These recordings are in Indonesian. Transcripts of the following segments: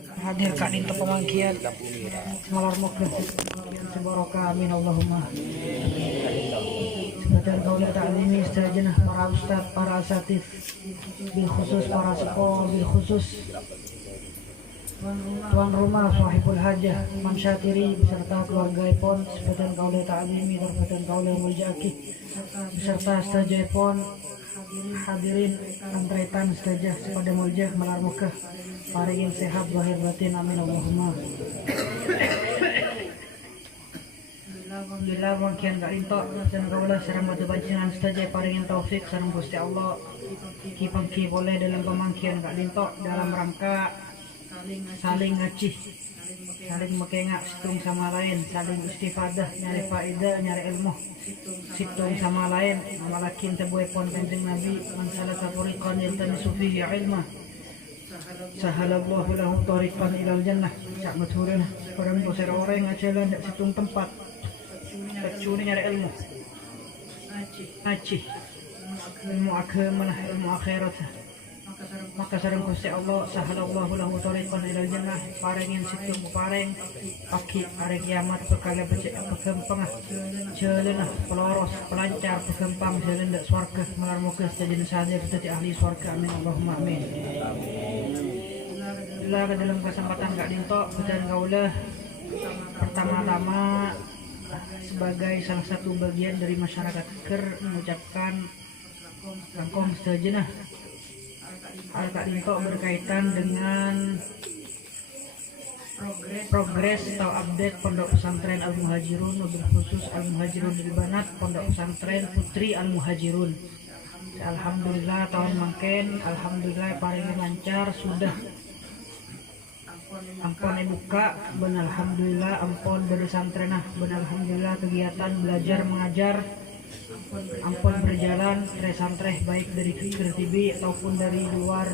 hadir kak dinto pemangkian malar muka sebarokah amin Allahumma. Sebagian kaula ta'limi sejenah para ustaz, para asatidz, bil khusus para sekolah, bil khusus tuan rumah sahibul hajah mansyatiri beserta keluarga pon sebagian kaula ta'limi dan sebagian kaula muljaki beserta stajah pon hadirin antretan stajah sepada muljah malar muka paringin sehat zahir batin amin Allahumma. Alhamdulillah mungkin gak rintok dan kaulah sareng batu pancingan stajah paringin taufik sareng Gusti Allah ki boleh dalam pemangkian gak rintok dalam rangka saling ngacih, saling mekengak situng sama lain, saling istifadah, nyari faedah, nyari ilmu situng sama lain. Malakin tebuai pon kanjeng Nabi man salaka tariqan yaltamisu fihi ilma sahalallahu lahu tariqan ilal jannah. Cak maturun orang boser orang ngajalan dak situng tempat kecuali nyari ilmu ngacih ilmu agama, ilmu akhirat. Maka sareng Gusti Allah sahalallahu lahu tariqan ilal jannah paringin situ paring pagi hari kiamat perkala becek pegempang jalan peloros pelancar pegempang jalan dak swarga malar muga sedina sadir dadi ahli swarga amin Allahumma amin. Lah dalam kesempatan gak dintok dan kaulah pertama-tama sebagai salah satu bagian dari masyarakat Keker mengucapkan langkong sejenah Kak Dinto berkaitan dengan progres atau update Pondok Pesantren Al Muhajirun, mobil khusus Al Muhajirun di Banat, Pondok Pesantren Putri Al Muhajirun. Alhamdulillah tahun makin, alhamdulillah paling lancar sudah ampun buka, ben alhamdulillah ampun bersantrenah, ben alhamdulillah kegiatan belajar mengajar ampun berjalan santreh baik dari Keker TV ataupun dari luar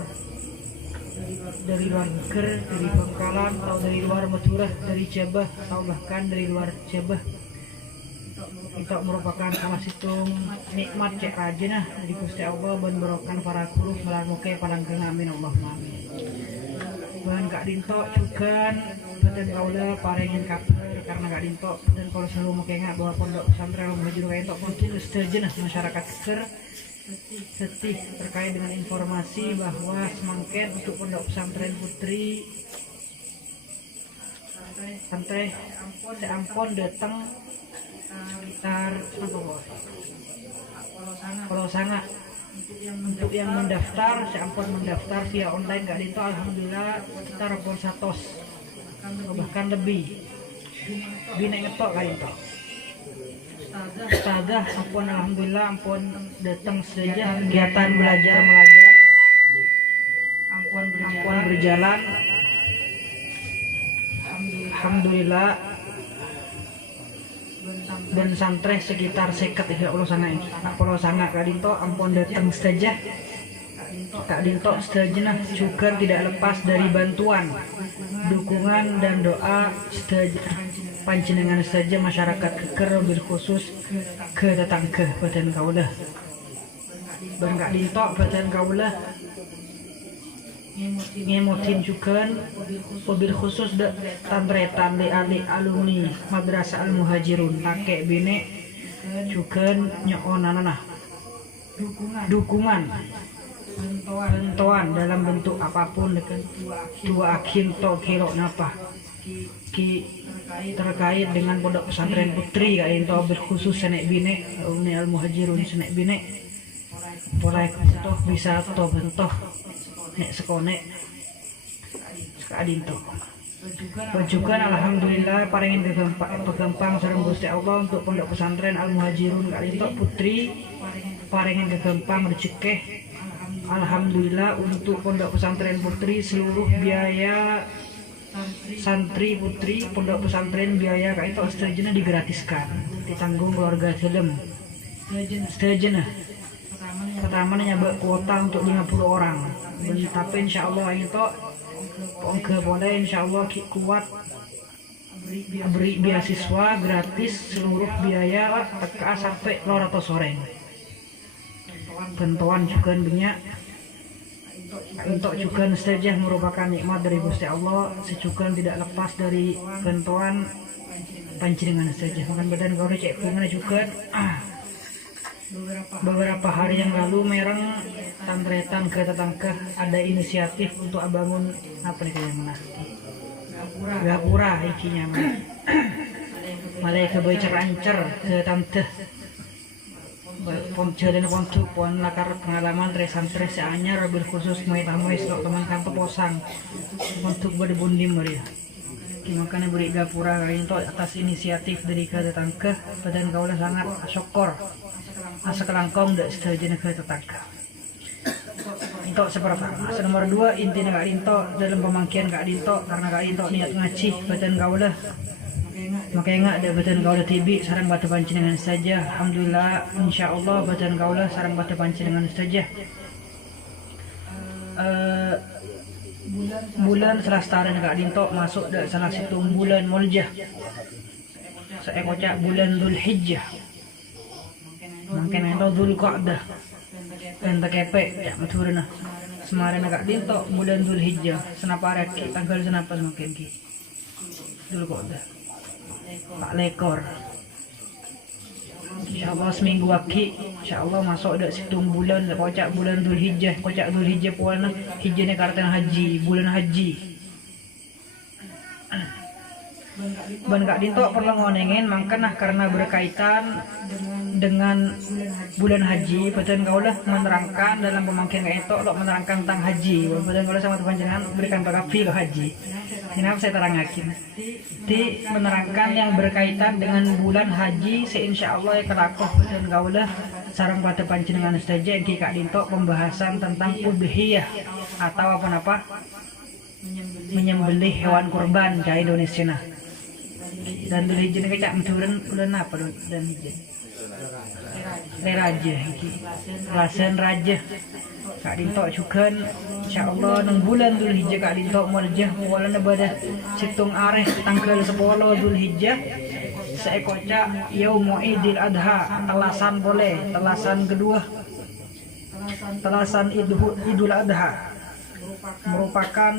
Keker, dari Bangkalan atau dari luar Madura, dari Jabah atau bahkan dari luar Jabah. Itu merupakan salah satu nikmat cek rajin dari Gusti Allah ben berokan para guru melar muka palanggeng amin Allahumma amin. Dan Kak Dinto juga betul kaula paringin kabar karena Kak Dinto dan kalau selalu mengengak bahwa Pondok Pesantren Al Muhajirun Kak Dinto mungkin sejenak masyarakat Keker setih terkait dengan informasi bahwa semangket untuk Pondok Pesantren Putri santai seampun datang sekitar Pulau Sanga. Untuk yang mendaftar, seampun mendaftar via online Kak Dinto alhamdulillah sekitar 100 bahkan lebih. Bina ngetok Kak Dinto. Ustazah ampun alhamdulillah ampun datang saja kegiatan belajar mengajar ampun berjalan. Alhamdulillah dan santreh sekitar seket tidak Pulau Sanga ini. Pulau Sanga Kak Dinto ampun datang saja. Kak Dinto sejenak juga tidak lepas dari bantuan, dukungan dan doa panjenengan saja masyarakat Keker bil khusus ke tetangga badan kaulah. Dan Kak Dinto badan kaulah ngemotin juga mobil khusus tantretan li alumni Madrasah Al Muhajirun kakek bine juga nyoonanana dukungan bantuan dalam bentuk apapun dengan dua akin to kilo napa terkait dengan Pondok Pesantren Putri Kak Dinto berkhusus senek bine alumni Al Muhajirun senek bine mulai toh bisa to bentoh nek sekonek Kak Dinto. Juga alhamdulillah paringin kegampang sareng Gusti Allah untuk Pondok Pesantren Al Muhajirun Kak Dinto Putri paringin kegampang rezeki. Alhamdulillah untuk Pondok Pesantren Putri seluruh biaya santri putri Pondok Pesantren biaya Kak Dinto seterusnya digratiskan, ditanggung keluarga film. Seterusnya pertama nyabak kuota untuk 50 orang. Tapi insya Allah itu enggak boleh insya Allah kuat beri beasiswa gratis seluruh biaya teka sampai 200 sore. Bantuan juga banyak Untuk cukan saja merupakan nikmat dari Gusti Allah. Secukan tidak lepas dari bantuan pancingan saja. Makan badan kau cek pengen cukan. Beberapa hari yang lalu mereng tantretan ke tetangga ada inisiatif untuk abangun apa nih yang mana? Gapura ikinya mah. Malai ke boy cerancer ke tante. Jalan pontu pon lakar pengalaman resantre seanyar berkhusus mai tamu esok teman kantor posang untuk berbundim dia. Makanya beri gapura kali itu atas inisiatif dari tetangga badan kaulah sangat syukur. Asa kelangkong dak setuju negara tetangga. Itu seperti nomor 2 intinya Kak Dinto dalam pemangkian Kak Dinto karena Kak Dinto niat ngaji badan kaulah. Makanya nggak ada badan kaulah tibi sarang batu pancingan saja. Alhamdulillah insyaallah badan kaulah sarang batu pancingan saja. Bulan selastaren Kak Dinto masuk dari salah satu bulan Muljah. Saya kocak bulan Dzulhijjah. Mungkin itu Dzulqa'dah. Dan tekepe ya maturna. Semarin Kak Dinto bulan Dzulhijjah. Senapa rek tanggal senapa mungkin ki. Dzulqa'dah. Pak lekor. Insyaallah seminggu lagi insyaallah masuk dak situng bulan kocak bulan Dzulhijjah kocak Dzulhijjah puana hijjahnya karena haji bulan haji ban Kak Dinto perlu ngonengin mangkenah karena berkaitan dengan bulan haji betul kaulah menerangkan dalam pemangkian Kak Dinto lo menerangkan tentang haji betul kaulah sama panjenengan berikan tokafi lo haji. Kenapa saya terangkan? Di menerangkan yang berkaitan dengan bulan haji, seinsyaallah ya kelakoh dan kaulah sarang pada panjenengan saja yang Kak Dinto pembahasan tentang udhiyah atau apa menyembelih hewan kurban ke Indonesia nah. Dan Dzulhijjah ini kecak bulan apa dan Raja, Rasen Raja. Kak Dinto cukan insyaallah nang bulan Dzulhijjah Kak Dinto Muljah wala ibadah situng areh tanggal 10 Dzulhijjah seekocak yaumul idil adha telasan boleh telasan kedua telasan idul adha merupakan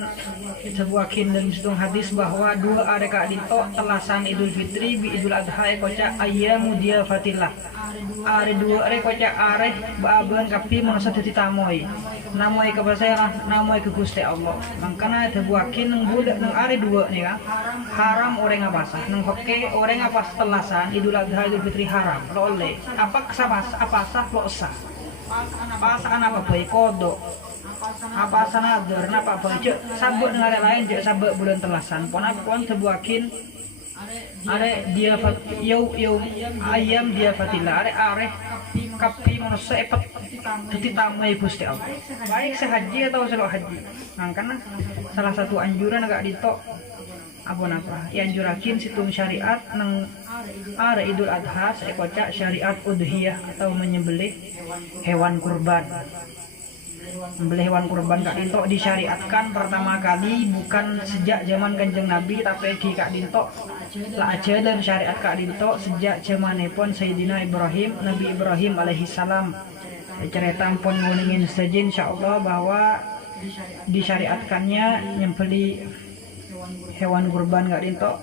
sebuah dan situng hadis bahwa dua ada Kak Dinto telasan idul fitri bi idul adha ekocak ayyamu dia fatillah are dua are kocak are baaban kapi masa titi tamoy namoy ke basera namoy ke Gusti Allah mangkana tebuakin nang budak nang are dua nih kan haram orang ngapasah nang hoke orang ngapas telasan idul adha idul fitri haram lo oleh apa kesabas apa sah lo sah pasangan apa baik kodok apa sanader napa baca sabuk dengan lain je sabuk bulan telasan pon apa pon tebuakin are dia yau ayam dia fatila are kapi manusia epet titi tamai Gusti Allah baik sehaji atau selo haji mangkana salah satu anjuran Kak Dinto apa anjurakin situng syariat nang are idul adha sekocak syariat udhiyah atau menyembelih hewan kurban. Membeli hewan kurban Kak Dinto disyariatkan pertama kali bukan sejak zaman Kanjeng Nabi tapi di Kak Dinto lah aja dan syariat Kak Dinto sejak zamanipun Sayyidina Ibrahim Nabi Ibrahim alaihi salam cerita pun nguningin saja insyaallah bahwa disyariatkannya nyembeli hewan kurban Kak Dinto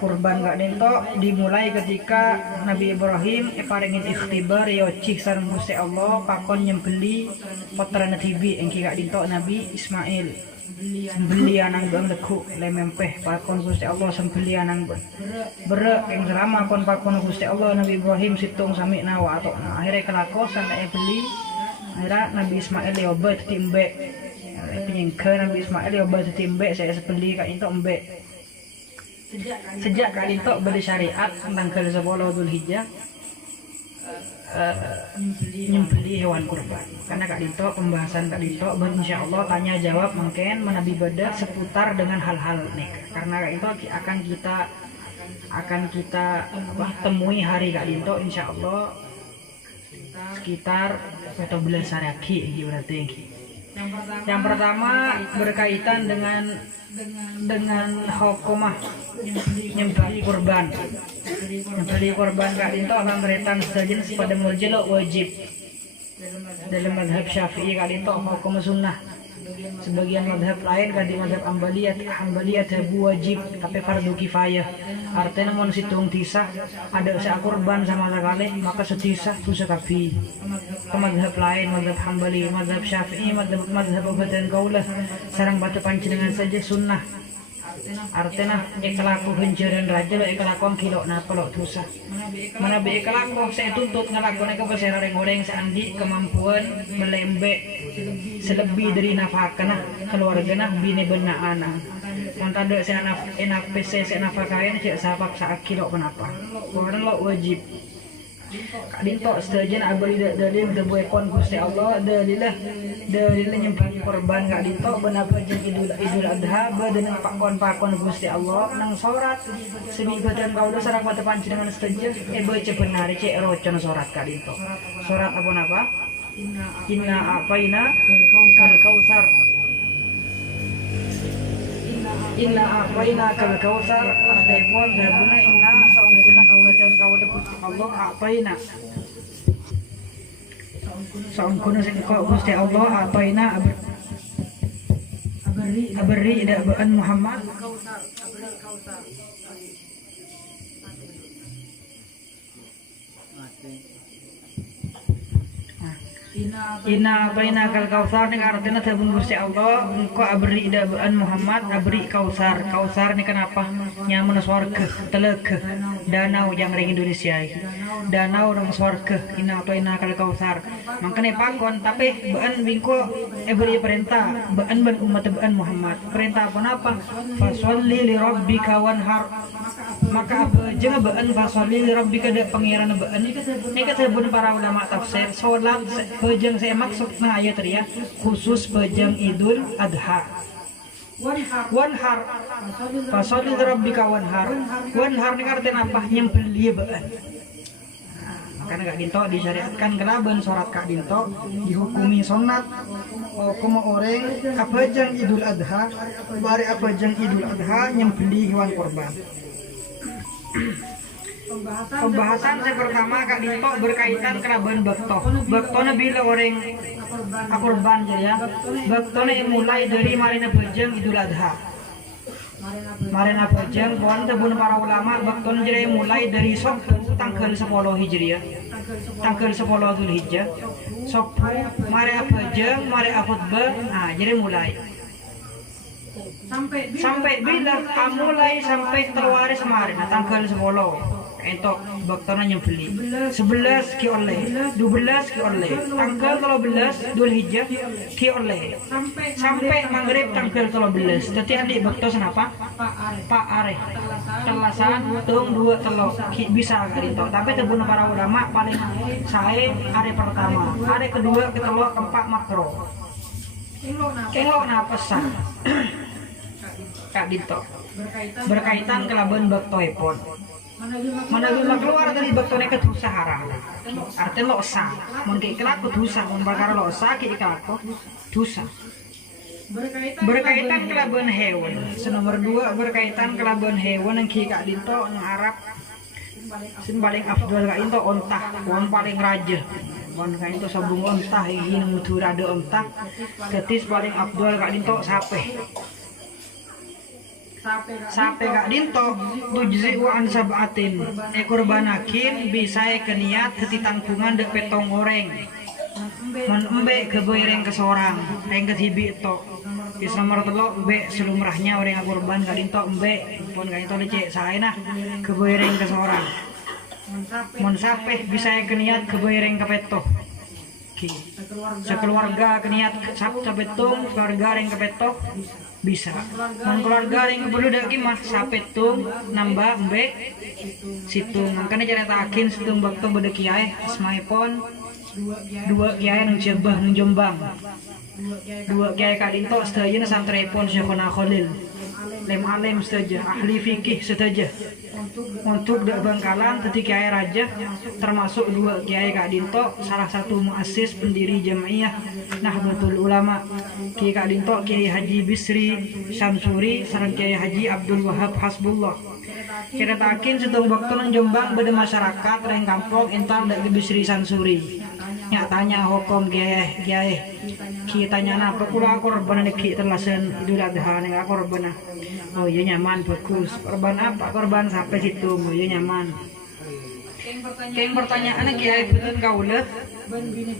kurban Kak Dinto dimulai ketika Nabi Ibrahim paringin ikhtibar yocih sareng Gusti Allah pakon nyembeli putrane tibi engki Kak Dinto Nabi Ismail sembeli anang bang leku lemempeh pakon Gusti Allah sembeli anang berek yang selama kon pakon Gusti Allah Nabi Ibrahim situng sami nawa atau akhirnya kelako sampai beli akhirnya Nabi Ismail yobat timbe penyingkir Nabi Ismail yobat timbe saya sebeli Kak Dinto embe sejak Kak Dinto beli syariat tentang ke 10 Dzulhijjah nyembeli hewan kurban karena Kak Dinto pembahasan Kak Dinto insyaallah tanya jawab mungkin menabi badat seputar dengan hal-hal nih karena Kak Dinto akan kita temui hari Kak Dinto insyaallah sekitar 14 hari lagi berarti yang pertama berkaitan dengan hukumah nyembeli kurban Kak Dinto akan beretan sejenis pada muljelo wajib dalam madhab Syafi'i kali itu hukum sunnah. Sebagian madhab lain kan di madhab Hambaliyah wajib tapi fardu kifayah. Artinya mau situng tisah ada seakurban sama sekali maka setisah tu sekafi. Ke madhab lain madhab Hambali, madhab Syafi'i, madhab Abatan Kaulah sarang baca pancingan saja sunnah. Artinya ikhlaku henjaran raja lo ikhlaku kilo napa lo dosa. Mana be ikhlaku saya tuntut ngelakukan ke pasar orang-orang seandi kemampuan melembek selebih dari nafkahna keluargana bini benak anak. Mantado saya enak PC saya nafkahin cek sapak sak kilo kenapa? Karena lo wajib. Dinto setuju nak beri dalil debu ekon Gusti Allah dalilnya nyembah korban kak dinto benapa jeung idul adha badan pakon Gusti Allah nang sorat semi badan kau sareng mata panjenengan setuju baca benar cek rocon sorat kak dinto sorat apa inna apaina kal kausar inna apaina kal kausar telepon dabuna inna saungkuna kaulajan kaula Gusti Allah apaina saungkuna sing kok Gusti Allah apaina abri ida ba'an Muhammad Ina baina kal kausar ni artinya tabun Gusti Allah engkau abri idaan Muhammad abri kausar ni kenapa nyaman swarga telega danau yang ring Indonesia danau nang swarga ina kal kausar makanya pakon tapi baan bingko beri perintah baan umat baan Muhammad perintah apa fasolli li rabbika wanhar maka jangan baan fasolli li rabbika da pangeran baan ini kasebut para ulama tafsir salat pejang saya maksud na ayat ya khusus pejang Idul Adha wanhar fasolli li rabbika wanhar ni artinya apa nyembelih baan karena Kak Dinto disyariatkan kelaban sholat Kak Dinto dihukumi sunat kuma orang apajang Idul Adha bari apajang Idul Adha nyembelih hewan korban. Pembahasan saya pertama Kak Dinto berkaitan kelaban baktona bila orang korban jadi ya baktona mulai dari marina pajang Idul Adha marina pajang pohon tebun para ulama bakton jadi mulai dari sok tanggal 10 Hijriah tanggal 10 Dzulhijjah sok mare pajang mare khutbah nah jadi mulai sampai bila mulai sampai terwaris kemarin tanggal 10 entok baktona nyembeli 11 ki oleh 12 ki oleh tanggal 13 Dzulhijjah ki oleh sampai maghrib tanggal 13 dadi adik baktos napa Pak Areh telasan tung 2 telok bisa kali itu tapi tebun para ulama paling sae hari pertama hari kedua ketelok keempat makro kenglo napa sah Kak Dinto berkaitan kelaban baktoipun mana keluar dari baktone ke dosa haram artinya lo sah mungkin kelaku dosa perkara lo sah ki kelaku dosa berkaitan kelaban hewan nomor 2 berkaitan kelaban hewan yang ki Kak Dinto yang Arab sin paling afdal Kak Dinto ontah wan paling raja wan Kak Dinto sabung ontah ini mutu rada ontah ketis paling afdal Kak Dinto Sape Kak Dinto tujzi wa an sabatin ekor banakin bisa keniat heti tangkungan dek petong goreng menembe kebereng ke seorang yang ketibi itu bis nomor telok be selumrahnya orang korban Kak Dinto embe pun Kak Dinto lecek saya nah kebereng ke seorang mon sape bisa keniat kebereng ke peto sekeluarga keniat sampai tung keluarga yang kepetok bisa non keluarga yang perlu daki mah sampai tung nambah embe situng makanya ceritakin situng bakto beda kiai asmaipon 2 kiai nang Jabah nang Jombang 2 kiai Kak Dinto sedaya santrepon Syekhona Khalil lem alim saja ahli fikih saja untuk dak Bangkalan tadi kiai raja termasuk 2 kiai Kak Dinto salah satu muassis pendiri Jamaiyah Nahdlatul Ulama Kiai Kak Dinto Kiai Haji Bisri Syamsuri sareng Kiai Haji Abdul Wahab Hasbullah ceritakin sedang waktu nang Jombang beda masyarakat reng kampung entar dak Bisri Syamsuri Ya tanya hukum kiai tanya apa kula korban neki terlasen Idul Adha ning korban. Oh iya nyaman bagus. Korban apa? Korban sampai situ. Oh iya nyaman. Keng pertanyaan kiai betul kaula.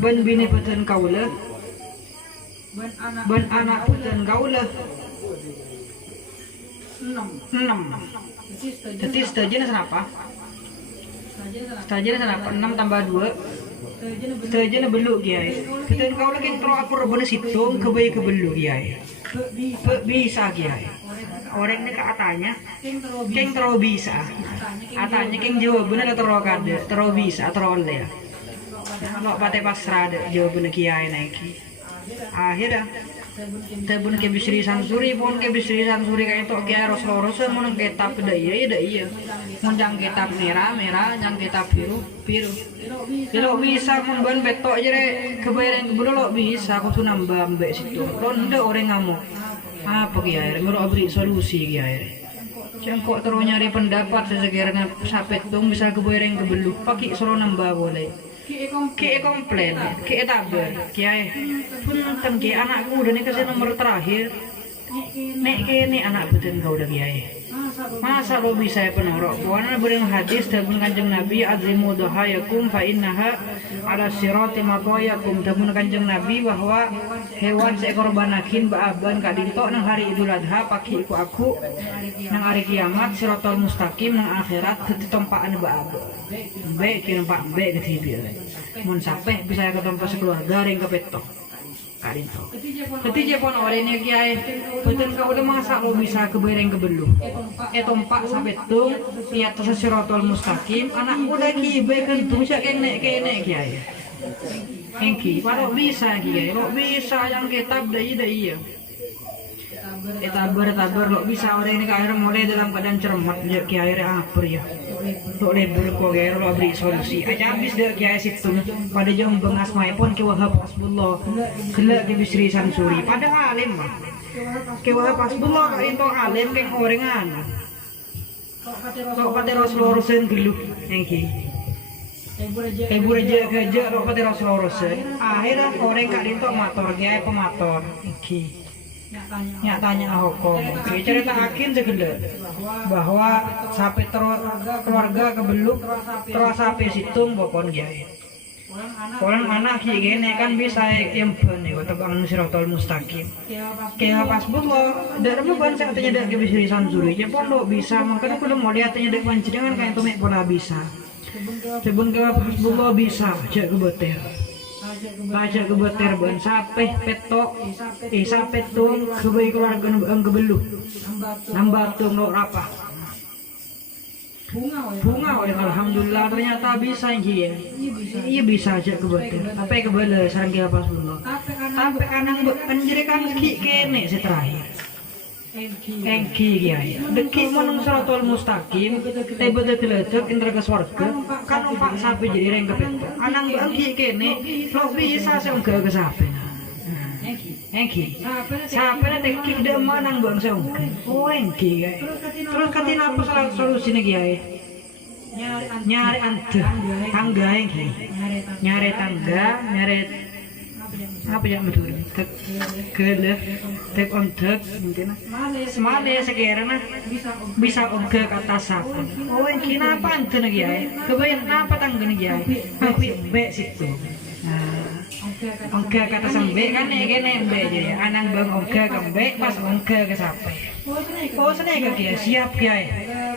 Ben bini betul kaula. Ben anak betul kaula. 6. Jadi setajana kenapa? Setajana kenapa? 6 tambah 2. Setajana beluk kiai. Betul kaula keng tro aku rebana situng kebay kebelu kiai. Bisa kiai. Orang ini ke atanya, keng tro bisa. Atanya keng jawabannya tro kada, tro bisa, tro oleh. Kalau pate pasrah ada jawabannya kiai naiki. Akhirnya, tebun ke bisri sansuri pun ke bisri sansuri kayak itu kiai ros mau nang kitab iya. Munjang kitab merah, jang kitab biru. Kalau bisa memban betok aja deh kebayang kebetul lo bisa aku tuh nambah mbak situ. Lo ndak orang ngamuk. Apa kiai? Ngero beri solusi kiai. Cengkok terus nyari pendapat sesekiranya sapet dong bisa kebayang kebelu. Pakai solo nambah boleh. Kiai komplain, kiai tabar, kiai. Punten kiai anakku udah nih kasih nomor terakhir. Nek kiai anak betul kau udah kiai. Masa lo bisa penorok? Karena bering hadis dan kanjeng Nabi azimu dhahayakum fa innaha ala sirati maqayakum. Dan kanjeng Nabi bahwa hewan seekor banakin baaban kadintok nang hari Idul Adha pagi iku aku nang hari kiamat siratal mustaqim nang akhirat ketempaan baab. Baik kira Pak baik ketibil. Mun sampai bisa ketempa sekeluarga ring kepetok. Kadintok. Ketika pun orang ini kiai, betul kau udah masak lo bisa kebereng kebelu. Tompak sampai tuh di atas siratal mustaqim. Anak udah kiai kan tuh bisa kene kiai. Engki, kalau bisa kiai, lo bisa yang kitab dah iya. Tabar lo bisa orang ini kaya mulai dalam keadaan cermat dia kiai apa ya. Lo lebur kok kiai lo beri solusi. Aja habis dari kiai situ pada jam bengas mai pun ke wahab hasbullah. Gelak di bisri sansuri pada alim mah. Ke wahab hasbullah itu alim keng orengan. Kok pada Rasulullah rosen dulu engki. Ibu raja lo pada Rasulullah rosen. Akhirnya orang kak itu motor kiai pemator engki. Nyatanya hukum. Cerita akin segede bahwa sampai keluarga kebeluk terus sampai situng bokon kiai. Orang anak gini kan bisa yang benih tebang siratal mustaqim. Kayak pas lo dari bukan saya tanya dari bisri sansuri. Cepon lo bisa makanya aku mau lihat tanya dari panjenengan kayak itu pernah bisa. Cepon kayak pas lo bisa cek kebeter. Baca kebeter ban sampai petok sampai tuh kebaik keluarga ang kebelu nambah tuh no apa bunga oleh alhamdulillah ternyata bisa iya bisa aja kebeter tapi kebelu sarang kia pas dulu tapi kanang anjir kan kene si terakhir engki kiai deki menung siratal mustaqim tebe detelecek intra ke swarga kan numpak sapi jadi reng kepetok anang engki kene lo bisa sing ke sapi engki sapi teki de manang bang sing oh engki kiai terus katina apa solusine kiai nyari tangga engki nyari tangga nyari apa yang betul kelep tep ontek mungkin semale sekiranya bisa ontek ke atas sapun oh yang kina apa ente nih ya kebayang apa tangga nih ya tapi be situ ontek ke atas be kan nih gini be jadi anang bang ontek ke be pas ontek ke sape oh seneng ke dia siap ya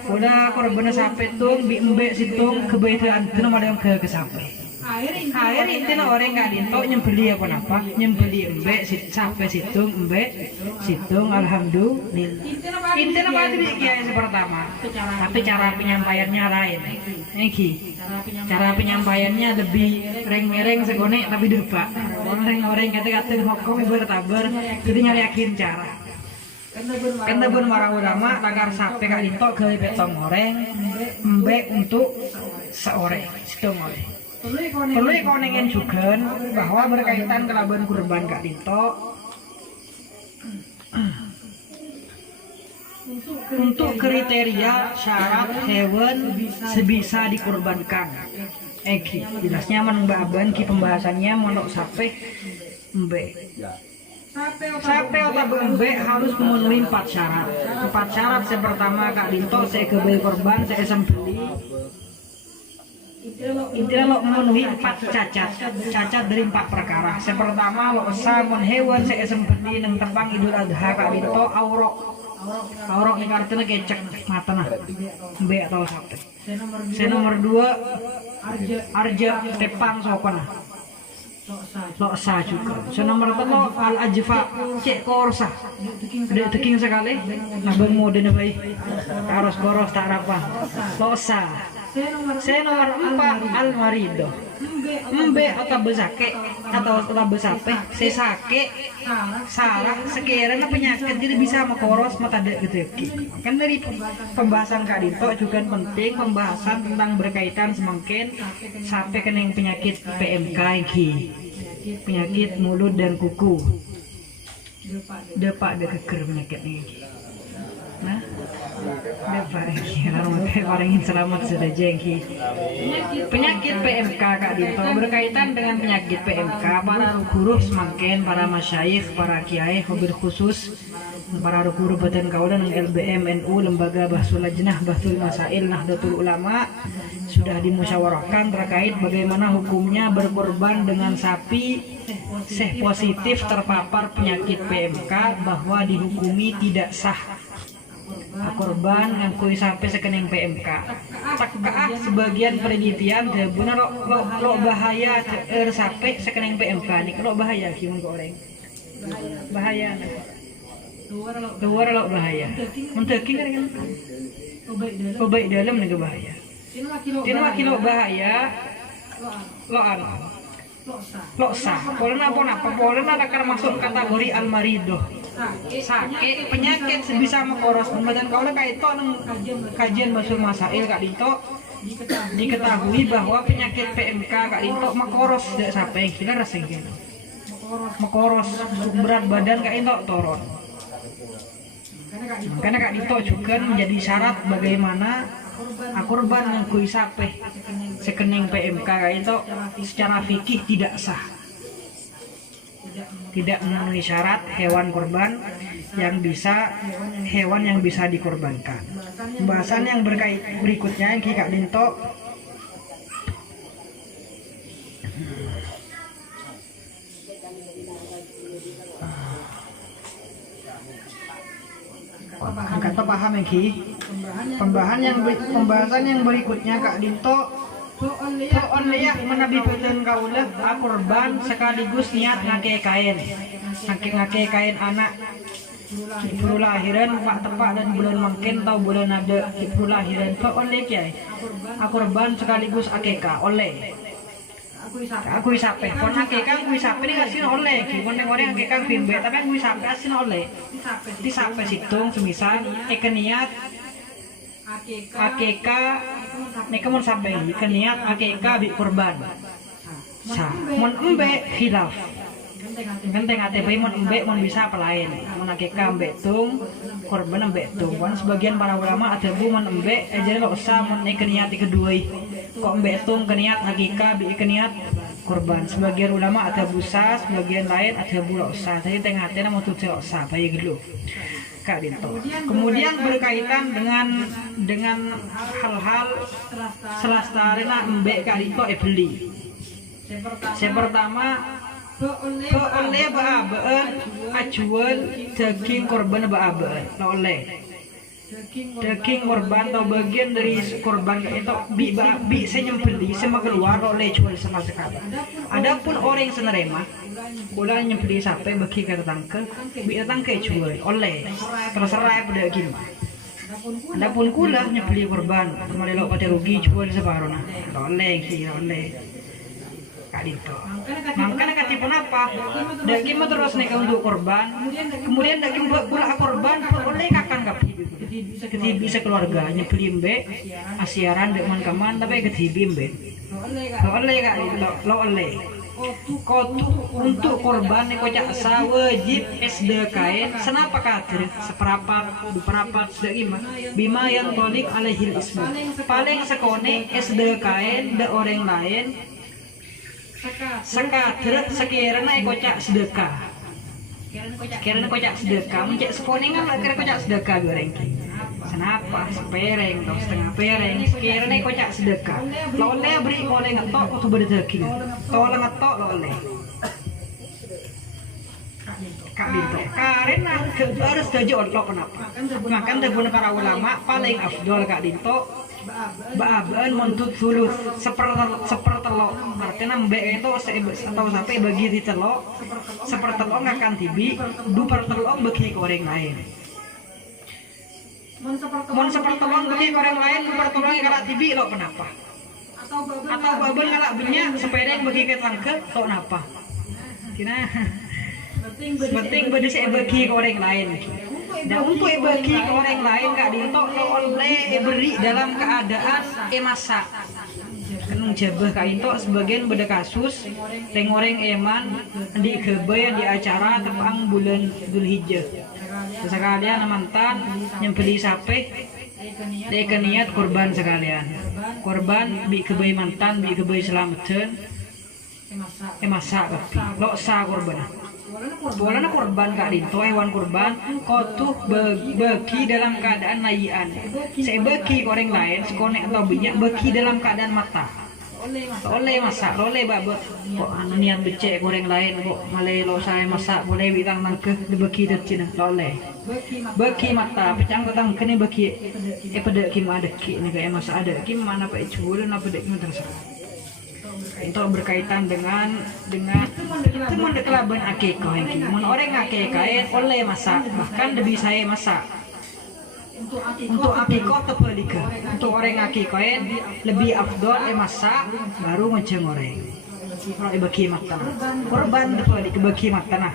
udah korban sape tuh be situ kebayang itu nomor yang ke sape akhir itu orang nggak dinto nyembeli apa nyembeli embek sampai situng alhamdulillah itu pasti kiai pertama tapi cara penyampaiannya lain cara penyampaiannya lebih reng-reng segone tapi dirba orang kata-kata hukum bertabar jadi nyari yakin cara karena pun para ulama tagar sampai kak dinto ke betong orang embek untuk seorang situng orang perlu konengan juga bahwa berkaitan kelaban kurban Kak Dito untuk kriteria syarat hewan sebisa dikurbankan jelasnya menbaban ki pembahasannya monok sape embe. Sape atau embe harus memenuhi 4 syarat. 4 syarat yang pertama Kak Dinto saya kebeli korban saya sembeli. Intinya lo memenuhi 4 cacat dari 4 perkara. Yang pertama lo samun hewan saya sembeli nang tepang Idul Adha Kak Dinto aurok ini kartunya kecek mata nah embe atau sape. Saya nomor 2 arja tepang sokona loksa juga. Saya nomor 3 al ajfa cek korsa udah teking sekali nabang mode nabai harus boros tak apa loksa. Saya nomor 4 al marido embe atau besake atau besape saya sake salah sekiranya penyakit jadi bisa makoros mata dek gitu kan. Dari pembahasan Kak Dinto juga penting pembahasan tentang berkaitan semakin sampai kena penyakit PMK iki, penyakit mulut dan kuku depak keker penyakit ini. Nah depak ingin selamat sudah jengki. Penyakit PMK Kak Dinto berkaitan dengan penyakit PMK para guru semakin para masyayikh para kiai mobil khusus para guru badan kaulah dan LBM NU lembaga Bahsul Lajnah Bahsul Masail Nahdlatul Ulama sudah dimusyawarahkan terkait bagaimana hukumnya berkorban dengan sapi positif terpapar penyakit PMK bahwa dihukumi tidak sah korban ngakui sampai sekening PMK. Cakah sebagian penelitian benar lo bahaya sampai sekening PMK nih lo bahaya gimana goreng bahaya luar lo bahaya menteking kan obat dalam nih bahaya ini kilo bahaya lo lo sah polena apa polena akan masuk kategori almarido sakit penyakit sebisa makoros badan kau kayak itu kajian Bahsul Masail Kak Dinto diketahui bahwa penyakit PMK Kak Dinto makoros tidak sampai kita rasanya makoros berat badan Kak Dinto turun karena Kak Dinto juga menjadi syarat bagaimana korban yang kui sape sekening PMK Kak Dinto secara fikih tidak sah, tidak memenuhi syarat hewan korban yang bisa dikorbankan. Pembahasan yang berikutnya yang Kak Dinto kata paham yang pembahasan yang berikutnya Kak Dinto Soalnya menabi peten kaulah korban sekaligus niat ngake kain anak Kipru lahiran pak tepak dan bulan mungkin atau bulan ada kipru lahiran soalnya kiai korban sekaligus akeka oleh aku isape pon akeka aku isape ini kasih oleh gimana orang akeka bimbe tapi aku isape kasih oleh disape situng semisal niat akeka nika mun sampai niat akeka bi korban sah mun embe khilaf genteng ate bayi mun embe mun bisa pelain mun akeka embe tung korban embe tung kan sebagian para ulama ada bu mun embe jadi lo usah mun niat kedua kok embe tung niat akeka bi niat korban sebagian ulama ada busa sebagian lain ada bu lo usah jadi tengah-tengah mau tuh lo usah bayi gitu Kak Dinto. Kemudian berkaitan dengan hal-hal selastarena embe Kak Dinto beli. Yang pertama oleh baabeun ajual daging korban baabeun oleh daging korban atau bagian dari korban itu bi saya nyembeli sama keluar oleh jual sama sekali. Adapun orang yang senerema udah nyembeli sampai bagi ke tangke bi tangke jual oleh terserah pada gimana. Adapun kula nyembeli korban kemarin lo pada rugi jual separuh nah oleh Kak Dinto. Makanya katipun apa? Daging terus naik untuk korban, kemudian daging pula korban oleh kakan kapi. Ketibi bisa keluarga nyembeli embe asiaran dengan kaman tapi ketibi embe. Oleh Kak Dinto, lo oleh. kotu untuk korban kocak asa wajib SDKN senapa kader seperapat duperapat sedekima bima yang tolik alaihil ismu paling sekone SDKN de orang lain sekader sekiranya kocak sedekah sekiranya kocak sedekah mencek sekone kan kira kocak sedekah goreng senapa sepereng atau setengah pereng sekiranya kocak sedekah loleh beri oleh ngetok untuk berdeki tolong ngetok loleh Kak Binto karena harus gaji Allah kenapa makan terbun para ulama paling afdol Kak Binto baaban montut sulus sepertelok artinya mbek itu atau sampai bagi di telok sepertelok akan tibi dupar telok bagi orang lain mon sepertelok bagi orang lain dupar telok kalau tibi lo kenapa atau babel kalau banyak sepeda bagi ke tangke lo kenapa kina penting bagi saya bagi ke orang lain. Dan untuk bagi ke orang lain Kak Dinto oleh beri dalam keadaan masak. Kenung jabah Kak Dinto sebagian beda kasus tengoreng eman di kebaya di acara tepang bulan Dzulhijjah. Sekalian mantan nyembeli sape dek niat korban sekalian. Korban bi kebaya mantan bi kebaya selamatan masak tapi lo sa korban. Bolehna korban Kak Dinto hewan korban kotuh bagi dalam keadaan layian. Saya bagi orang lain sekonek atau banyak bagi dalam keadaan mata. Oleh masak, oleh babak kok anu niat becek goreng lain kok malai lo saya masak boleh bitang nangke dibagi tercina oleh. Bagi mata pecang petang kene bagi pada kim ada ki ini kayak masak ada kim mana pak jualan apa dek terserah. Itu berkaitan dengan teman dekelaban akikah yang mun orang akikah oleh masak bahkan lebih saya masak untuk akikah terbaliga untuk orang akikah lebih afdol masak baru ngeceng orang kalau bagi mata korban terbalik bagi mata nah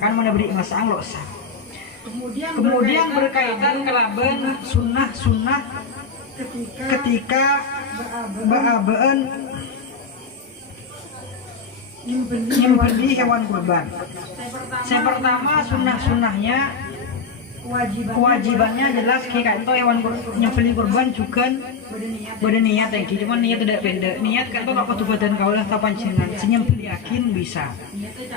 kan mana beri masak lo sah kemudian berkaitan kelaban sunnah ketika baabaan nyembeli hewan kurban. Yang pertama sunnahnya kewajibannya jelas kayak itu hewan nyembeli kurban juga berniat yang cuma niat tidak beda niat kan tuh apa tuh badan kau lah tapan jenengan senyembeli yakin bisa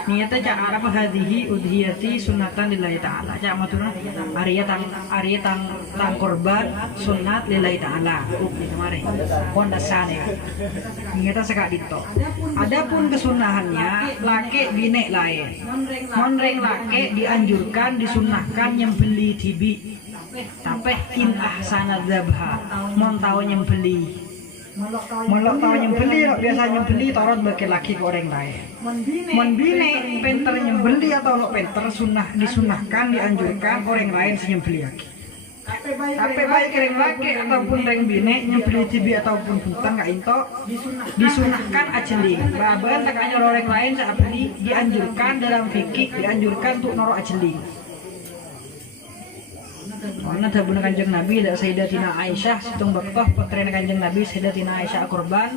niatnya cak arab hadihi udhiyati sunatan lillahi ta'ala cak maturna Arya tang kurban sunat lillahi ta'ala itu mari pondasan ya niatnya sekak dito adapun kesunahannya laki binek lain monreng laki dianjurkan disunahkan nyembeli tibi tapi in ahsana dzabha mon tau nyembeli molok tau nyembeli lo biasa nyembeli torot bagi laki ke orang lain mon bine penter nyembeli atau lo penter disunahkan dianjurkan orang lain nyembeli lagi tapi baik reng laki ataupun reng bine nyembeli tibi ataupun bukan nggak into disunahkan ajeling bahan tak hanya orang lain saat beli dianjurkan dalam fikih dianjurkan untuk noro ajeling. Karena tabun kanjeng Nabi ada Sayyidatina Aisyah situng baktoh putrina kanjeng Nabi Sayyidatina Aisyah korban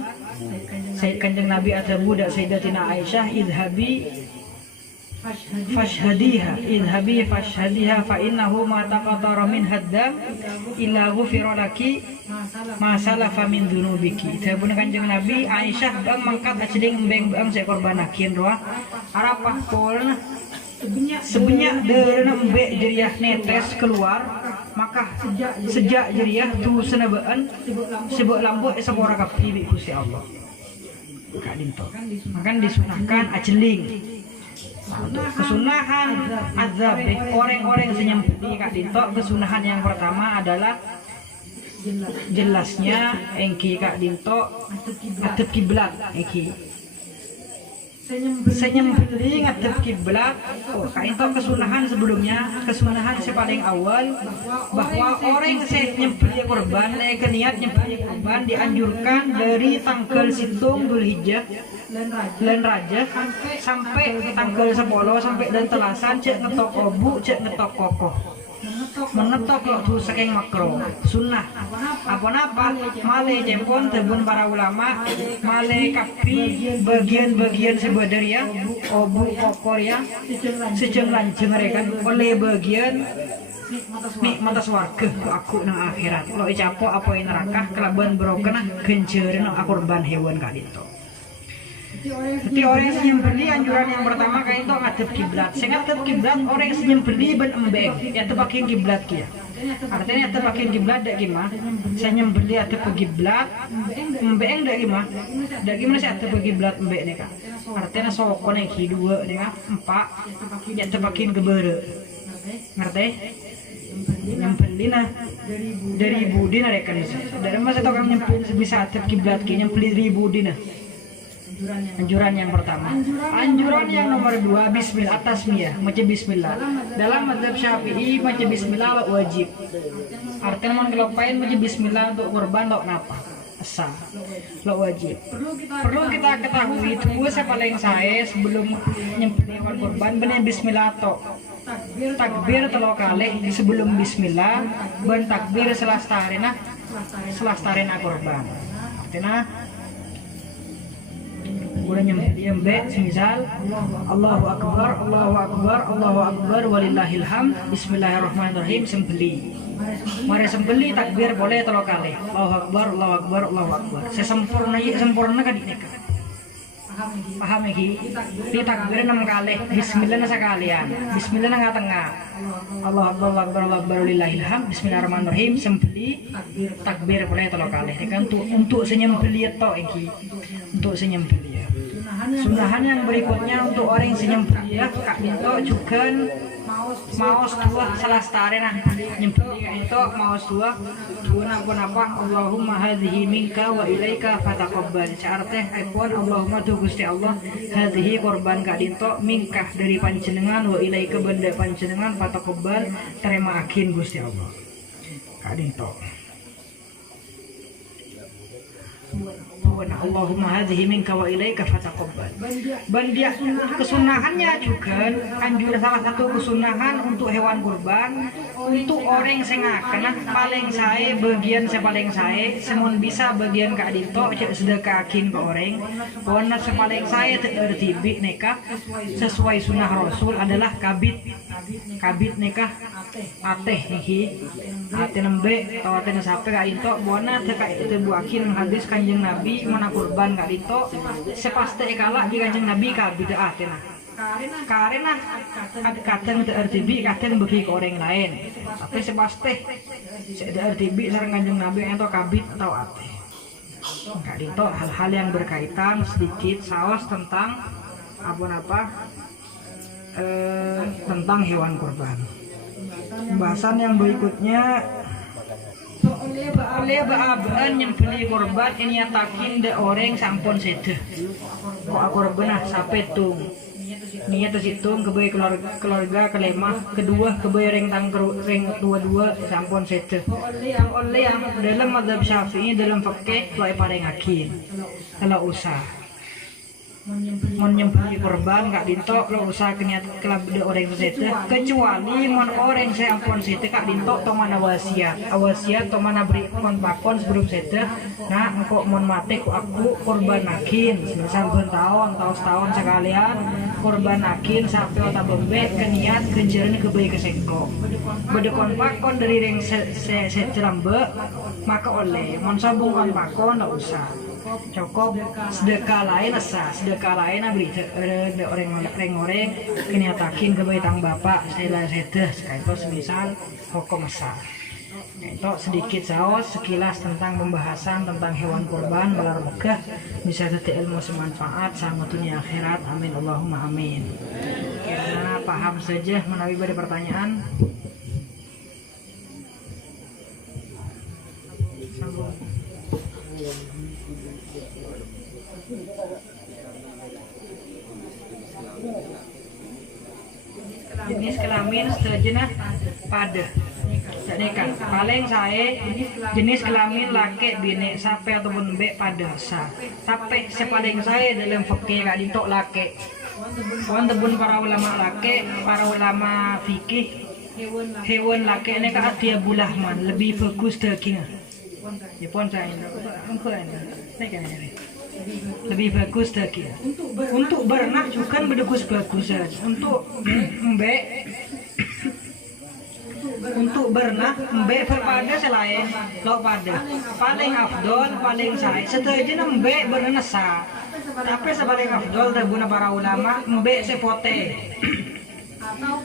kanjeng Nabi ada budak Sayyidatina Aisyah idhabi fashhadiha fa innahu ma taqattara min haddam illa ghufira laki ma salafa min dzunubiki tabun kanjeng Nabi Aisyah bang mangkat ajeling embeng bang saya korbanakin roa arapah polna sebanyak dari mbek jeriah netes keluar maka sejak jeriah tu senabaan sebab lampu sepora kapi bi Gusti Allah Kak Dinto makan disunahkan ajeling kesunahan azab orang-orang senyembeli Kak Dinto kesunahan yang pertama adalah jelasnya engki Kak Dinto atep kiblat engki senyembeli ngadep kiblat. Itu kesunahan sebelumnya, kesunahan paling awal bahwa orang nyembeli korban, niat nyembeli korban dianjurkan dari tanggal situng Dzulhijjah dan raja sampai tanggal 10 sampai dan telasan cek ngetok obu cek ngetok kokoh menetok lo tu saking makro sunnah apa male jempon tebun para ulama male kapi bagian-bagian sebenarnya obu kokor ya sejeng lanceng mereka oleh bagian nikmat warga ku aku nang akhirat lo icapo apa yang neraka kelaban brokena gencerin akurban hewan kadito. Jadi orang yang nyembeli anjuran yang pertama kayak itu ngadep kiblat. Saya ngadep kiblat orang yang nyembeli ben embeng ya tepakin kiblat kia. Artinya tepakin kiblat dak gimana? Saya nyembeli atep kiblat embeng dak gimana? Dak gimana saya atep kiblat embeng nih kak. Artinya sokon yang dua nih kak empat ya tepakin kebere. Ngerti? Nyembeli nah dari budi nah rekan dari masa tau kami nyembeli bisa atep kiblat kia nyembeli ribu dina. Anjuran yang pertama. Anjuran yang nomor dua, bismillah tasmiyah, maca bismillah. Dalam mazhab Syafi'i maca bismillah wajib. Artinya mau ngelopain maca bismillah untuk kurban lo kenapa? Asa. Lo wajib. Perlu kita ketahui itu paling saya sebelum nyembelih hewan kurban benar bismillah to. Takbir telo kali sebelum bismillah, ben takbir selastarena kurban. Artinya udah nyembelih semisal Allahu Akbar walillahil hamd bismillahirrahmanirrahim sembeli mari sembeli takbir boleh telo kali Allahu Akbar sempurna kan ini paham lagi di takbir 6 kali bismillah sekalian bismillah nang tengah Allahu Akbar walillahil hamd bismillahirrahmanirrahim sembeli takbir boleh telo kali kan untuk senyembeli to iki untuk senyembeli. Sunahan yang berikutnya untuk orang yang senyembeli ya kak Binto juga maos dua selastare nah nyembeli kak itu maos dua apa Allahumma hadhihi minka wa ilaika fataqabbal arteh ipun Allahumma tu Gusti Allah hadhihi korban kak Binto mingkah dari panjenengan wa ilaika benda panjenengan fataqabbal terima akin Gusti Allah kak Binto. Allahumma hadhihi minka wa ilaika fataqabbal. Bandia kesunahannya juga anjuran salah satu kesunahan untuk hewan kurban untuk orang sing ngakena paling saya bagian sepaling saya semun bisa bagian kak Dito sedekahin ke orang pona sepaling saya tertibi nikah sesuai sunnah Rasul adalah kabit nikah ateh niki ate nembe atau ate sape kak Dito bona terkait itu buakin hadis kanjeng Nabi mana kurban kak Dito sepaste kalah di kanjeng Nabi kabit atena karena kadang tertibi kadang bagi ke orang lain tapi sepaste tertibi sareng kanjeng Nabi atau kabit atau ate kak Dito hal-hal yang berkaitan sedikit saos tentang tentang hewan kurban. Pembahasan yang berikutnya oleh baaban nyembeli korban ini atakin de orang sampun sedeh kok korban sampai tung niat situng kebaik keluarga kelemah kedua kebaik ring dua sampun sedeh oleh yang dalam mazhab Syafi'i dalam fikih tuai paling hakim kalau usah menyembeli korban kak Dinto lo usah niat kelab de orang sedeh kecuali mon orang saya ampun sedeh kak Dinto to mana wasiat to mana beri kon sebelum sedeh nah engkau mon mati ku aku korban akin misal tahun setahun sekalian korban akin sampai otak bembe keniat kenjeran kebaik kesengko bedekon pakon dari ring serambe maka oleh mon sabung on pakon lo usah cukup sedekah lain abri orang kenyatakin kebaitang bapak saya sedeh itu semisal hukum besar itu sedikit saos sekilas tentang pembahasan tentang hewan kurban melar megah bisa jadi ilmu semanfaat sama dunia akhirat amin Allahumma amin. Karena paham saja menawi pada pertanyaan sambung. Jenis kelamin sejenak pada nikah paling saya jenis kelamin laki bini sape ataupun bek pada sa tapi sepaling saya dalam fikih kak Dinto laki tebun para ulama laki para ulama fikih hewan laki ini kan dia bulah man lebih bagus dagingnya. Jepun saya lebih bagus daging. Untuk berenang juga bagus ya. Untuk berenang mbek berpada selain lo pada paling afdol paling saya setuju mbek berenang sah. Tapi sebaling afdol terguna para ulama mbek sepote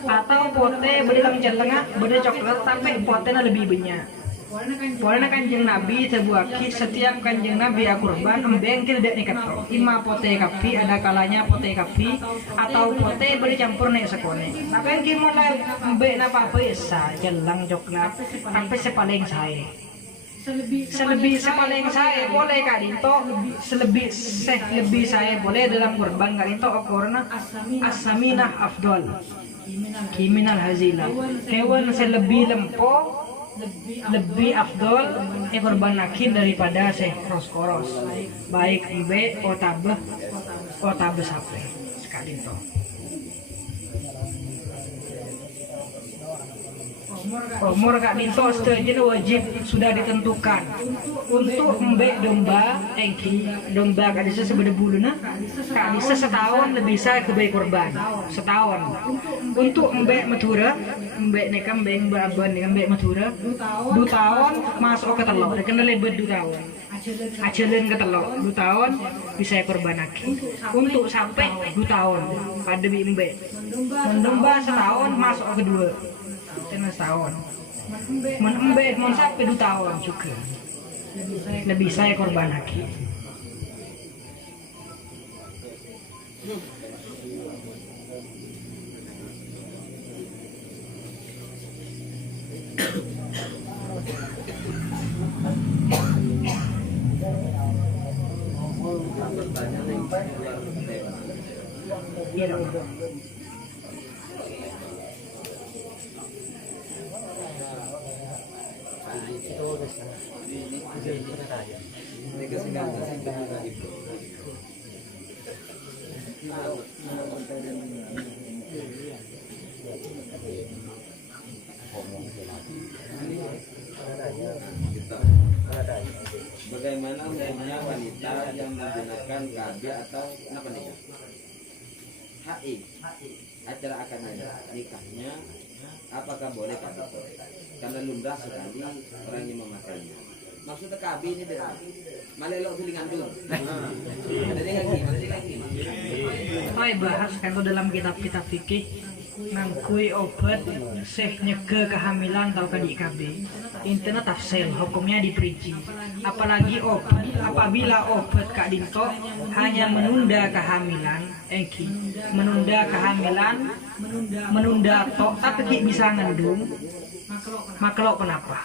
atau pote berdalam celengah beda coklat tapi potenya lebih banyak. Karena kanjeng Nabi terbuaki setiap kanjeng Nabi kurban embeng tidak diketok. Ima pote kapi ada kalanya pote kapi atau pote bercampur nih sekone. Tapi yang kimolai embeng apa bisa jelang coklat sampai sepaling saya. Sepaling saya boleh kadinto lebih saya boleh dalam kurban kadinto karena asaminah afdol. Kiminal hazila hewan selebih lempo lebih afdol kurban nakin daripada koros baik ibe otabeh sape sekali to. Umur kak Dinto setuju wajib sudah ditentukan untuk mbek domba domba kak Disa sebeda bulu nah kak Disa setahun lebih bisa kebaik kurban setahun. Untuk mbek Madura mbek nekam mbek Aban dengan mbek Madura 2 tahun masuk ke telok kena lebet 2 tahun ajalan ke telok 2 tahun bisa kurban lagi. Untuk sampai 2 tahun pada mbek domba setahun masuk ke kedua setahun menembek sampai 2 tahun juga lebih saya korban lagi. Iya dong. Bagaimana umumnya wanita yang menggunakan KB atau apa nih? HI acara akad nikahnya apakah boleh KB? Karena lumrah sekali orang yang memakainya. Maksudnya KB ini adalah malelok tulingan dulu. Ada dengan lagi. Saya bahas kan dalam kitab-kitab fikih nangkui obat seh nyege kehamilan atau kan IKB intinya tafsir hukumnya diperinci. Apalagi obat apabila obat Kak Dinto hanya menunda kehamilan menunda tok tapi bisa ngandung maklok kenapa?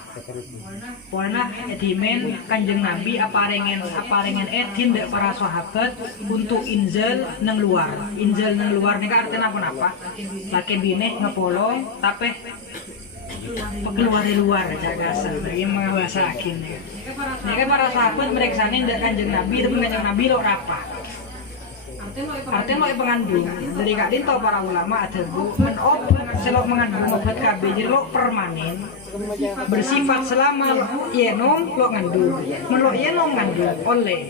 Karena etimen kanjeng Nabi aparengen etin dek para sahabat untuk injil nang luar nih artinya apa? Laki bine ngepolo tapi keluar di luar jagasan lagi bahasa akin ini kan para sahabat mereka nih dek kanjeng Nabi tapi kanjeng Nabi lo rapa artinya lo pengandung dari Kak Dinto para ulama ada bu selok mengandung obat KB jadi lo permanen bersifat selama yenom lo ngandung menurut yenom ngandung oleh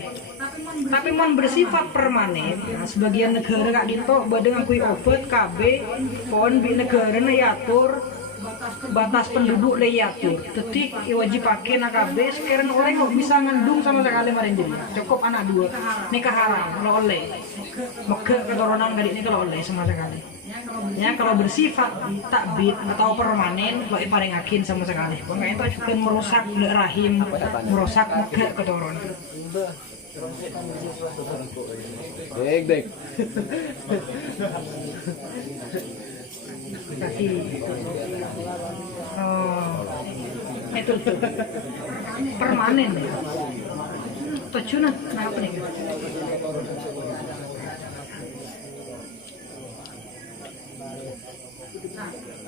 tapi mon bersifat permanen nah, sebagian negara Kak Dinto badeng ngakui obat KB pon di negara yatur batas penduduk leyatur detik wajib pakai KB sekarang orang nggak bisa ngandung sama sekali marin jadi cukup anak 2 nikah haram lo oleh maka keturunan gadis ini kalau oleh sama sekali ya kalau bersifat takbid atau permanen lo paling yakin sama sekali makanya itu juga merusak rahim merusak maka keturunan Dek. kaki itu permanen ya tujuan kenapa nih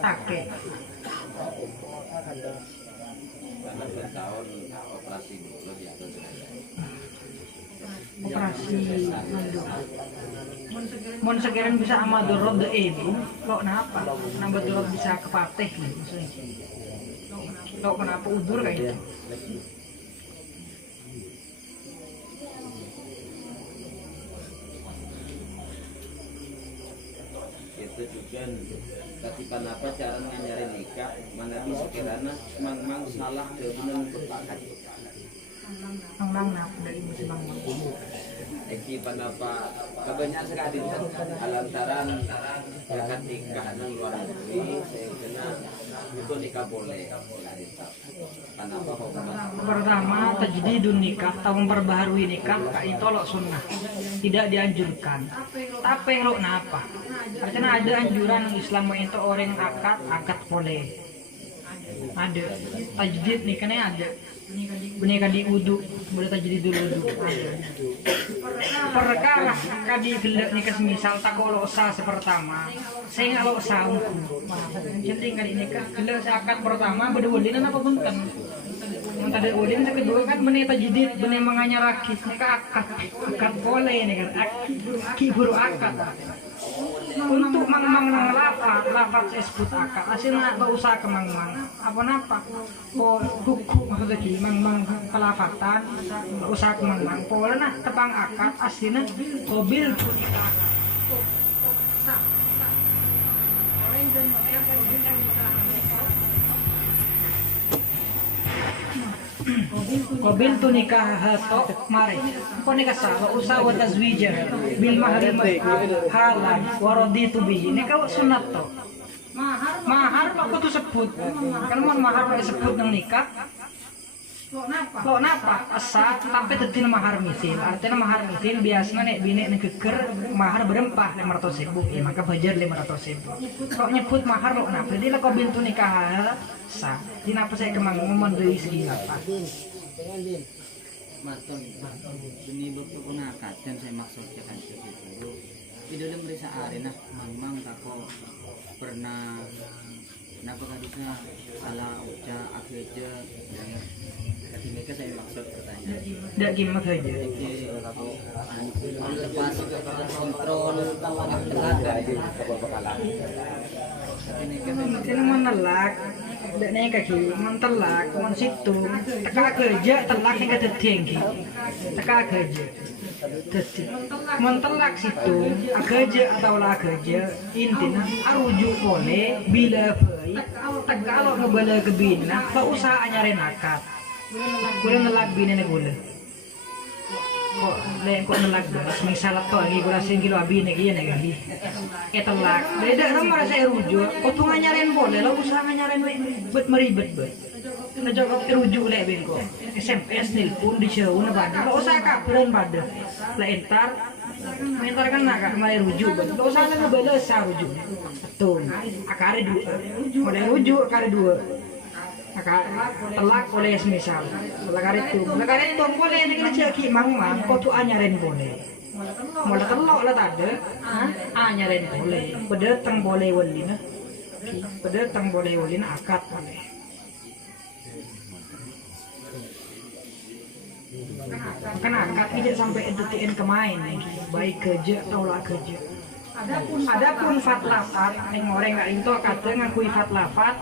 take Tahun operasi dulu ya. operasi masih mon sekarang bisa amadorot de ibu lo kenapa nambah dorot bisa kepatih nih maksudnya lo kenapa udur kayak gitu itu juga tapi kenapa cara ngajarin nikah mengerti sekiranya mang salah kebenaran berpakat mang napa dari musim mang Eki kenapa kebanyakan sekali lantaran dekat nikah di luar negeri sehingga itu nikah boleh kenapa pertama tajdidun nikah atau memperbaharui nikah kak itu lo sunnah tidak dianjurkan tapi lo kenapa artinya ada anjuran Islam itu orang akad boleh ada tajdid nikahnya ada menikah di wudu boleh tajdid dulu perkara kadi gelak nikah semisal tak kalau sah sepertama saya nggak lo sah jadi kali nikah gelak seakan pertama berdua apa bunten yang tadi ulin kedua kan benih tajdid benih menganyar akid nikah akad boleh nih kan akid buru akad untuk mang lafaz sebut akad asalnya tak usah ke mang apa hukum maksudnya ki mang kelafatan usah ke mang pola nah tepang akad asalnya mobil nikah Qabil tu nikah hato mare. Kau nikah sah, usah wa tazwija bil mahri halan wa raditu bihi. Nikah sunat to. Mahar aku tu sebut. Kalau mahar disebut nang nikah. Lo napa? Asa tapi tadi mahar misil. Artinya mahar misil biasanya nek bini nek geger mahar berempah 500.000. Ya maka bajar 500.000. Kok nyebut mahar lo napa? Jadi lah qabil tu nikah sah. Di napa saya kemang ngomong dari segi apa? Maton demi waktu pengakat dan saya maksudnya kan itu di dalam risa arena memang tako pernah kenapa kan bisa salah ucap akhirnya tapi mereka saya maksud bertanya tidak gimana saja lepas kontrol Sino menelak, dan yang kaki mentelak, mensitu, teka kerja telak yang kata tinggi, teka kerja, mentelak situ, kerja atau lah kerja, intinya arujuk boleh bila baik, teka kalau ngebala kebina, tak usah nyarin akad, boleh nelak bina nih boleh. Kok lain kok nelak bos misal to lagi gula kilo abi nih iya nih telak beda nomor saya rujuk kok tuh nyarin boleh lo usaha nyarin buat meribet buat ngejawab rujuk lek bengko SMS nelpon di show na pada lo usaha kabaran pada lah entar mentar kan nak mai rujuk buat lo usaha ngebalas sa rujuk tuh akare dua mulai rujuk akare dua telak boleh semisal telak itu boleh ini kita ceki mang kau tuh anyarin boleh mulai telok lah tadi anyarin boleh pedetang boleh walina pedetang boleh walina akad boleh kan akad tidak sampai detiin kemain baik kerja atau lah kerja adapun fat lafat yang orang nggak itu kata ngakui fat lafat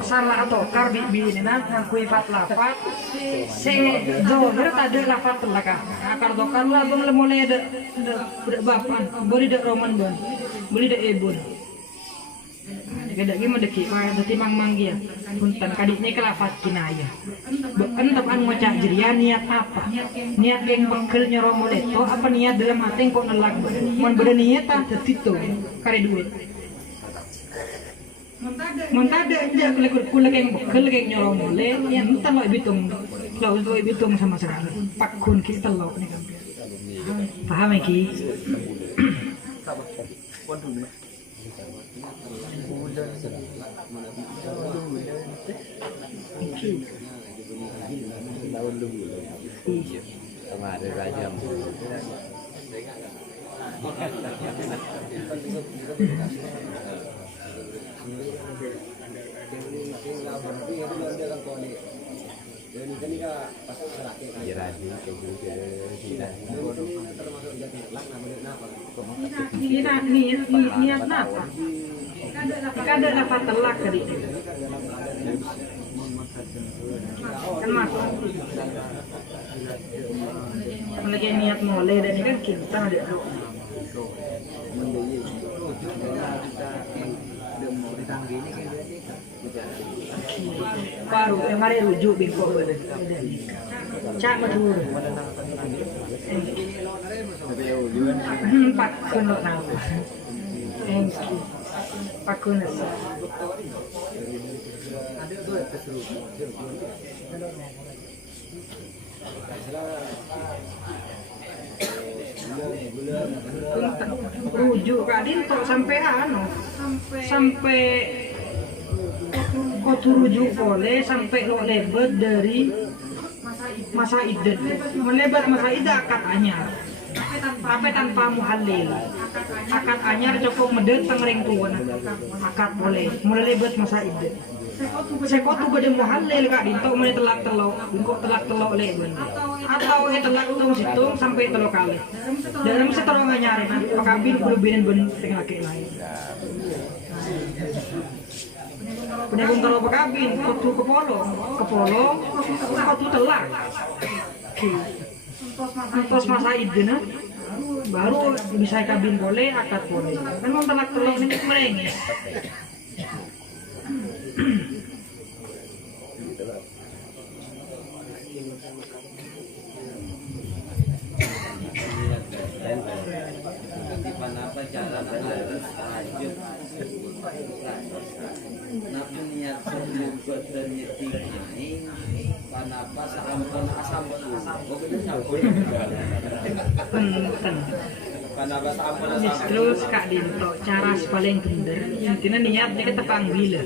salah atau karbi ini ngakui fat lafat dohir tadi lafat telaka akar dokar lah bang mulai ada bapan beri ada roman bon beri ada ebon kadang gimana deki ada timang manggia punten kadiknya ke lafat kinaya entap an ngocah jerian niat apa niat yang pengkel nyoro moleto apa niat dalam hati kok nelak mon beda niat tak tertitu kari duit montada aja kulek yang bekal yang nyolong mulai yang entah lo bitung sama sekali pakun kita lo nih kan paham ya ki Jadi kan ini pas selaki kan. Kira di tidak. Termasuk jadi lak namanya apa? Kira niat napa? Kada dapat telak tadi. Kan masuk. Lagi niat mulai dan ini kan kita ada doa. Baru kemarin rujuk bingko pada. Cak betul. Empat kuno nama. Engki. Pakuna. Rujuk kadin tok sampai anu sampai kau rujuk boleh sampai lo lebat dari masa idah melebat masa idah akad anyar tapi tanpa muhallil akad anyar cukup medet tengering tuan akad boleh mulai lebat masa idah sekot tuh gede muhallil kak dinto mulai telak telok bingkok telak telok lebat atau telak tung situng sampai telok kali dalam seterong nyari nah pakabin berbeda ben tengah laki lain penebung kalau pakabin kotu kepolong kotu telak entos masa idena baru bisa kabin boleh akad boleh kan mau telak telok ini merengis Apa cara harus lanjut napun niat sebelum berniating aing panapa sahampun asampu panapa sahampun asampu terus kak dinto cara paling bener intinya niat dia tepang bila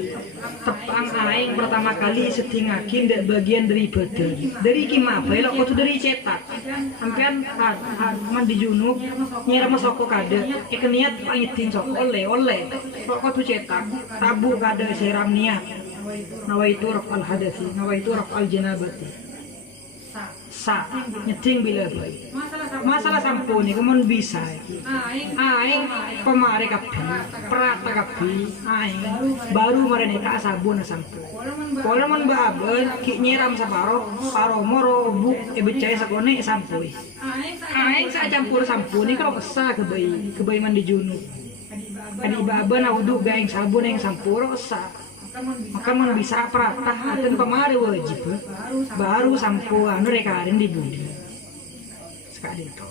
tepang aing pertama kali setingakin dan bagian dari badan dari kimapa lo kau tuh dari cetak sampean mandi junub nyiram soko kada niat pangiting sok oleh kok tuh cetak tabu kada siram niat nawaitu raf'al hadasi nawaitu raf'al janabati sa nyeting bila baik masalah sampo nih kemun bisa aing pemare kapi perata kapi aing baru marane ka sabun sampo kalau mun baaben ki nyiram saparo moro buk becai sakone sampo aing sa campur sampo nih kalau esa kebai mandi junub adi baaben wudu gaeng sabun yang sampuro esa maka mun bisa pratah aten pamare wajib baru sampo anu rekarin di budi sekali itu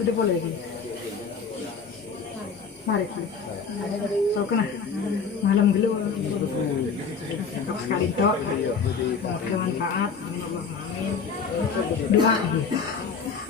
udah boleh lagi mari so kena malam dulu sekali itu bermanfaat amin doa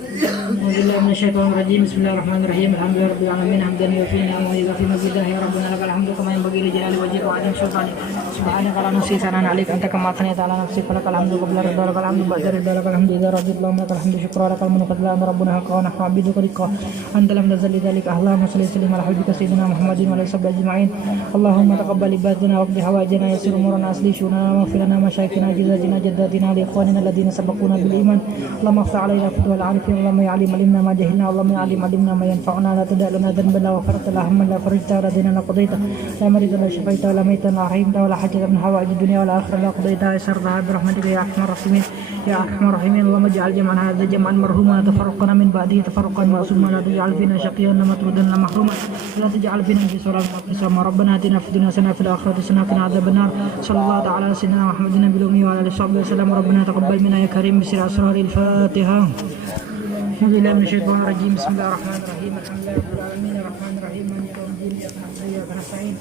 Alhamdulillah minasyaitonir rajim bismillahirrahmanirrahim alhamdulillahirabbil alamin hamdan yufina wa yughfi mabidah ya rabbana lakal hamdu kama yanbaghi li jalali wajhika wa azim sultanik subhanaka la nuhsi sanan alik anta kama athnayta ala nafsika lakal hamdu qabla ridha lakal hamdu ba'da ridha lakal hamdu idza radita lakal hamdu syukra lakal mulku qad la rabbuna haqqan wa nahnu abiduka rika anta lam nazal lidzalika allahumma salli sallim ala habibika sayyidina muhammadin wa ala alihi ajma'in allahumma taqabbal ibadana wa qdi hawajana yassir umurana asli shunana waghfir lana masyayikhina jazzatina jaddatina li ikhwanina alladhina sabaquna bil iman allahumma ighfir alaina fidwa al arifin اللهم يا عليم علمنا ما جهلنا اللهم يا عليم علمنا ما ينفعنا لا تدع لنا ذنبا لا غفرت له هما لا فرجت ولا دينا لا قضيت لا مريضا لا شفيت ولا ميتا لا رحمت ولا حاجة من حوائج الدنيا والآخرة لا قضيتها يسرها برحمتك يا أرحم الراحمين يا أرحم الراحمين اللهم اجعل جمعنا هذا جمعا مرحوما تفرقنا من بعده تفرقا معصوما لا تجعل فينا شقيا ولا مطرودا ولا محروما لا تجعل فينا جسورا مقسما ربنا آتنا في الدنيا حسنة في الآخرة حسنة وقنا عذاب النار صلى الله تعالى على سيدنا محمد النبي الأمي وعلى آله وصحبه وسلم ربنا تقبل منا يا كريم بسر أسرار الفاتحة أعوذ بالله من الشيطان الرجيم بسم الله الرحمن الرحيم الحمد لله رب العالمين الرحمن الرحيم مالك يوم الدين إياك نعبد وإياك نستعين